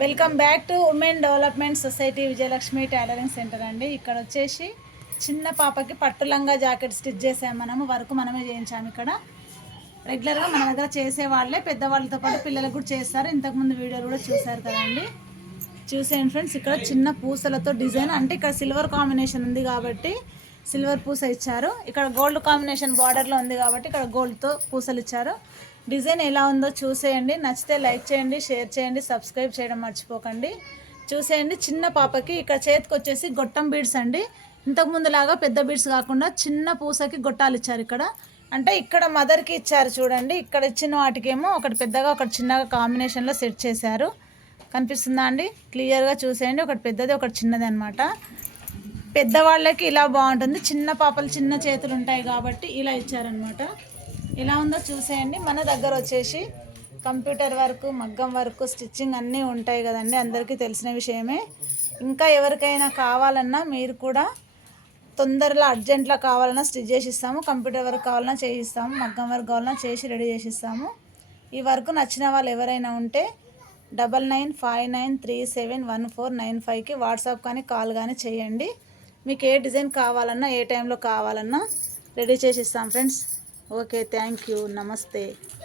Welcome back to women development society Vijayalakshmi tailoring centre అండి. ఇక్కడ వచ్చేసి చిన్న పాపకి పట్టు లంగా జాకెట్ స్టిచ్ చేసాము. మనమే చేయించాము. ఇక్కడ రెగ్యులర్గా మన దగ్గర చేసే వాళ్ళే పెద్దవాళ్ళతో పాటు పిల్లలకు కూడా చేస్తారు. ఇంతకుముందు వీడియోలు కూడా చూసారు కదండి. చూసేయండి ఫ్రెండ్స్. ఇక్కడ చిన్న పూసలతో డిజైన్, అంటే ఇక్కడ సిల్వర్ కాంబినేషన్ ఉంది కాబట్టి సిల్వర్ పూస ఇచ్చారు. ఇక్కడ గోల్డ్ కాంబినేషన్ బార్డర్లో ఉంది కాబట్టి ఇక్కడ గోల్డ్తో పూసలు ఇచ్చారు. డిజైన్ ఎలా ఉందో చూసేయండి. నచ్చితే లైక్ చేయండి, షేర్ చేయండి, సబ్స్క్రైబ్ చేయడం మర్చిపోకండి. చూసేయండి. చిన్న పాపకి ఇక్కడ చేతికి వచ్చేసి గొట్టం బీడ్స్ అండి. ఇంతకుముందు లాగా పెద్ద బీడ్స్ కాకుండా చిన్న పూసకి గొట్టాలు ఇచ్చారు. అంటే ఇక్కడ మదర్కి ఇచ్చారు చూడండి. ఇక్కడ ఇచ్చిన వాటికేమో ఒకటి పెద్దగా ఒకటి చిన్నగా కాంబినేషన్లో సెట్ చేశారు. కనిపిస్తుందా అండి? క్లియర్గా చూసేయండి. ఒకటి పెద్దది ఒకటి చిన్నది అనమాట. పెద్దవాళ్ళకి ఇలా బాగుంటుంది. చిన్న పాపలు చిన్న చేతులు ఉంటాయి కాబట్టి ఇలా ఇచ్చారనమాట. ఎలా ఉందో చూసేయండి. మన దగ్గర వచ్చేసి కంప్యూటర్ వర్క్, మగ్గం వర్క్, స్టిచ్చింగ్ అన్నీ ఉంటాయి కదండి, అందరికీ తెలిసిన విషయమే. ఇంకా ఎవరికైనా కావాలన్నా మీరు కూడా తొందరలో అర్జెంట్లో కావాలన్నా స్టిచ్ చేసి ఇస్తాము. కంప్యూటర్ వర్క్ కావాలన్నా చేయిస్తాము. మగ్గం వర్క్ కావాలన్నా చేసి రెడీ చేసి ఇస్తాము. ఈ వర్క్ నచ్చిన వాళ్ళు ఎవరైనా ఉంటే 9959371495కి వాట్సాప్ కానీ కాల్ కానీ చేయండి. మీకు ఏ డిజైన్ కావాలన్నా ఏ టైంలో కావాలన్నా రెడీ చేసి ఇస్తాం ఫ్రెండ్స్. ఓకే, థ్యాంక్ యూ, నమస్తే.